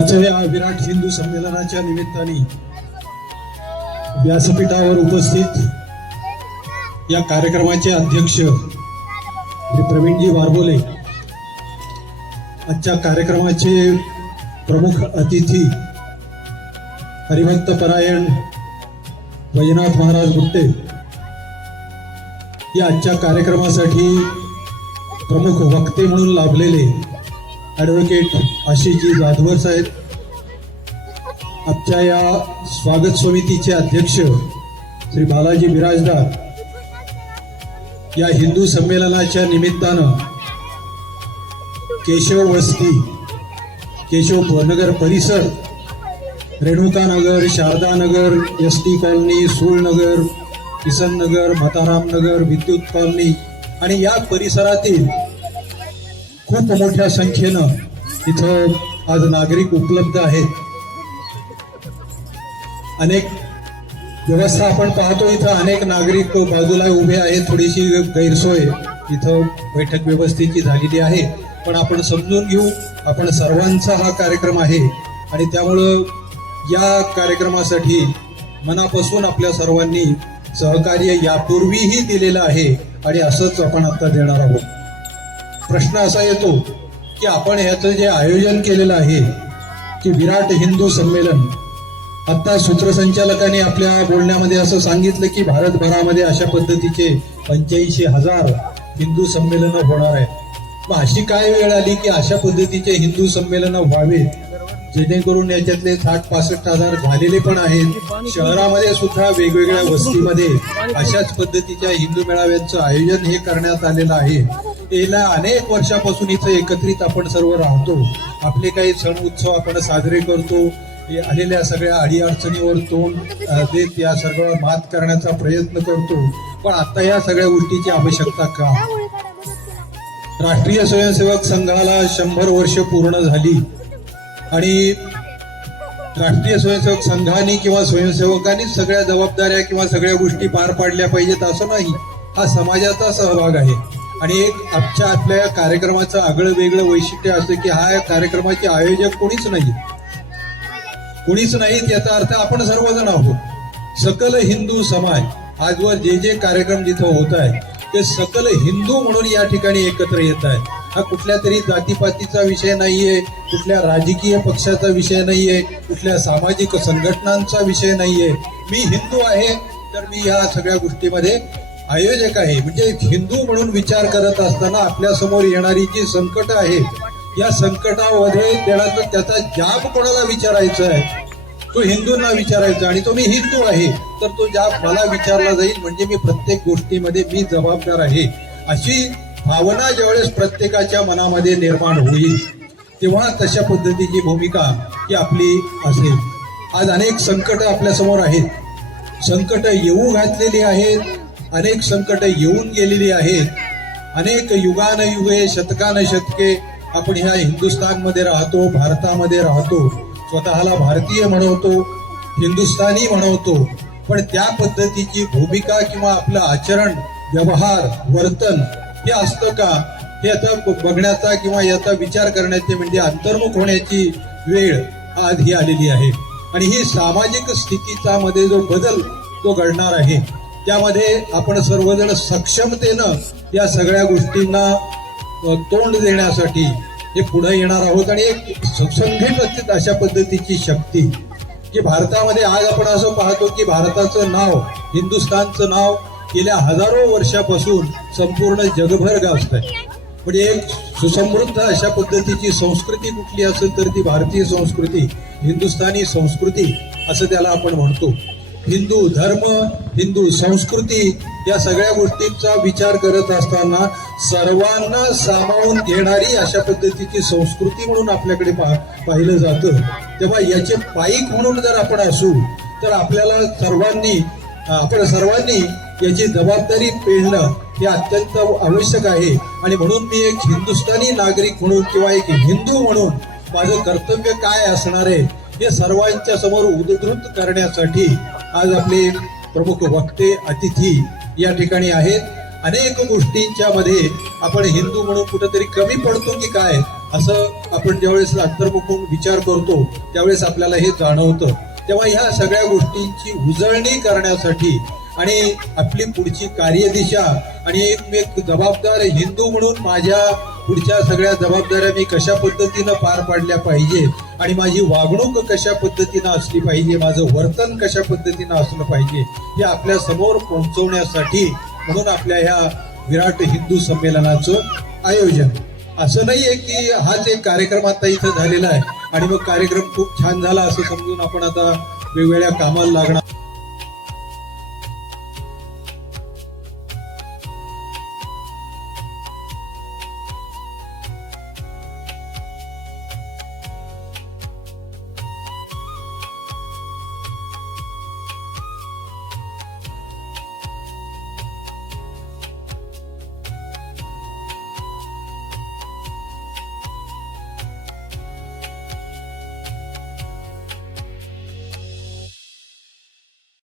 या विराट हिंदू संमेलनाच्या निमित्ताने व्यासपीठावर उपस्थित या कार्यक्रमाचे अध्यक्ष श्री प्रवीणजी वारबोले, आजच्या कार्यक्रमाचे प्रमुख अतिथी हरिभक्त परायण वैजनाथ महाराज गुट्टे, या आजच्या कार्यक्रमासाठी प्रमुख वक्ते म्हणून लाभलेले ॲडव्होकेट आशिषजी जाधवर साहेब, आजच्या या स्वागत समितीचे अध्यक्ष श्री बालाजी बिराजदार, या हिंदू संमेलनाच्या निमित्तानं केशव वस्ती, केशव नगर परिसर, रेणुका नगर, शारदा नगर, एसटी कॉलनी, सूळ नगर, किसन नगर, म्हाताराम नगर, विद्युत कॉलनी आणि या परिसरातील खूप मोठ्या संख्येनं इथं आज नागरिक उपलब्ध आहेत. अनेक व्यवस्था आपण पाहतो, इथं अनेक नागरिक बाजूला उभे आहेत. थोडीशी गैरसोय इथं बैठक व्यवस्थेची झालेली आहे, पण आपण समजून घेऊ, आपण सर्वांचा हा कार्यक्रम आहे आणि त्यामुळं या कार्यक्रमासाठी मनापासून आपल्या सर्वांनी सहकार्य यापूर्वीही दिलेलं आहे आणि असंच आपण आता देणार आहोत. प्रश्न असा येतो की आपण ह्याचं जे आयोजन केलेलं आहे की विराट हिंदू संमेलन, आता सूत्रसंचालकांनी आपल्या बोलण्यामध्ये असं सांगितलं की भारतभरामध्ये अशा पद्धतीचे 85,000 हिंदू संमेलनं होणार आहेत. मग अशी काय वेळ आली की अशा पद्धतीचे हिंदू संमेलनं व्हावे, जेणेकरून याच्यातले 60-65,000 झालेले पण आहेत. शहरामध्ये सुद्धा वेगवेगळ्या वस्तीमध्ये अशाच पद्धतीच्या हिंदू मेळाव्यांचं आयोजन हे करण्यात आलेलं आहे. गेल्या अनेक वर्षापासून इथं एकत्रित आपण सर्व राहतो, आपले काही सण उत्सव आपण साजरे करतो, आलेल्या सगळ्या अडीअडचणीवर तोंड देत या सर्व मात करण्याचा प्रयत्न करतो. पण आता या सगळ्या गोष्टीची आवश्यकता का? राष्ट्रीय स्वयंसेवक संघाला 100 वर्ष पूर्ण झाली आणि राष्ट्रीय स्वयंसेवक संघाने किंवा स्वयंसेवकांनी सगळ्या जबाबदाऱ्या किंवा सगळ्या गोष्टी पार पाडल्या पाहिजेत असं नाही. हा समाजाचा सहभाग आहे आणि एक आपल्या कार्यक्रमाचं आगळं वेगळं वैशिष्ट्य असं की हा कार्यक्रमाचे आयोजक कोणीच नाहीत. याचा अर्थ आपण सर्वजण आहोत. सकल हिंदू समाज आजवर जे कार्यक्रम जिथं होत आहे ते सकल हिंदू म्हणून या ठिकाणी एकत्र येत आहे. हा कुठल्या तरी जातीपातीचा विषय नाहीये, कुठल्या राजकीय पक्षाचा विषय नाहीये, कुठल्या सामाजिक संघटनांचा विषय नाहीये. मी हिंदू आहे तर मी या सगळ्या गोष्टीमध्ये आयोजक आहे. म्हणजे हिंदू म्हणून विचार करत असताना आपल्या समोर येणारी जी संकट आहे, या संकटामध्ये त्याचा जाब कोणाला विचारायचा आहे तो हिंदूंना विचारायचा आणि तो मी हिंदू आहे तर तो जाब मला विचारला जाईल. म्हणजे मी प्रत्येक गोष्टीमध्ये मी जबाबदार आहे अशी भावना ज्यावेळेस प्रत्येकाच्या मनामध्ये निर्माण होईल तेव्हा तशा पद्धतीची भूमिका ही आपली असेल. आज अनेक संकट आपल्या समोर आहेत, संकट येऊ घातलेली आहेत, अनेक संकट येऊन गेलेली आहेत. अनेक युगानयुगे, शतकानशतके आपण ह्या हिंदुस्थानमध्ये राहतो, भारतामध्ये राहतो, स्वतःला भारतीय म्हणवतो, हिंदुस्थानी म्हणवतो, पण त्या पद्धतीची भूमिका किंवा आपलं आचरण, व्यवहार, वर्तन हे असतं का हे आता बघण्याचा किंवा याचा विचार करण्याचे म्हणजे अंतर्मुख होण्याची वेळ आज ही आलेली आहे. आणि ही सामाजिक स्थितीचा मध्ये जो बदल तो घडणार आहे त्यामध्ये आपण सर्वजण सक्षमतेनं या सगळ्या गोष्टींना तोंड देण्यासाठी हे पुढे येणार आहोत. आणि एक सुसंघटित अशा पद्धतीची शक्ती की भारतामध्ये आज आपण असं पाहतो की भारताचं नाव, हिंदुस्थानचं नाव गेल्या हजारो वर्षापासून संपूर्ण जगभर गाजत आहे. म्हणजे एक सुसमृद्ध अशा पद्धतीची संस्कृती कुठली असेल तर ती भारतीय संस्कृती, हिंदुस्थानी संस्कृती असं त्याला आपण म्हणतो. हिंदू धर्म, हिंदू संस्कृती या सगळ्या गोष्टींचा विचार करत असताना सर्वांना सामावून घेणारी अशा पद्धतीची संस्कृती म्हणून आपल्याकडे पाहिलं जातं. तेव्हा याचे पाईक म्हणून जर आपण असू तर आपल्याला आपण सर्वांनी याची जबाबदारी पेलणं हे अत्यंत आवश्यक आहे. आणि म्हणून मी एक हिंदुस्थानी नागरिक म्हणून किंवा एक हिंदू म्हणून माझं कर्तव्य काय असणार आहे हे सर्वांच्या समोर उद्धृत करण्यासाठी आज आपले प्रमुख वक्ते अतिथी या ठिकाणी आहेत. अनेक गोष्टींच्या मध्ये आपण हिंदू म्हणून कुठेतरी कमी पडतो की काय असं आपण ज्यावेळेस अंतर्मुखून विचार करतो त्यावेळेस आपल्याला हे जाणवतं. तेव्हा ह्या सगळ्या गोष्टींची उजळणी करण्यासाठी आणि आपली पुढची कार्यदिशा आणि एक जबाबदार हिंदू म्हणून माझ्या पुढच्या सगळ्या जबाबदाऱ्या मी कशा पद्धतीनं पार पाडल्या पाहिजे आणि माझी वागणूक कशा पद्धतीनं असली पाहिजे, माझं वर्तन कशा पद्धतीनं असलं पाहिजे हे आपल्या समोर पोहोचवण्यासाठी म्हणून आपल्या ह्या विराट हिंदू संमेलनाचं आयोजन. असं नाहीये की हाच एक कार्यक्रम आता इथं झालेला आहे आणि मग कार्यक्रम खूप छान झाला असं समजून आपण आता वेगवेगळ्या कामाला लागणार.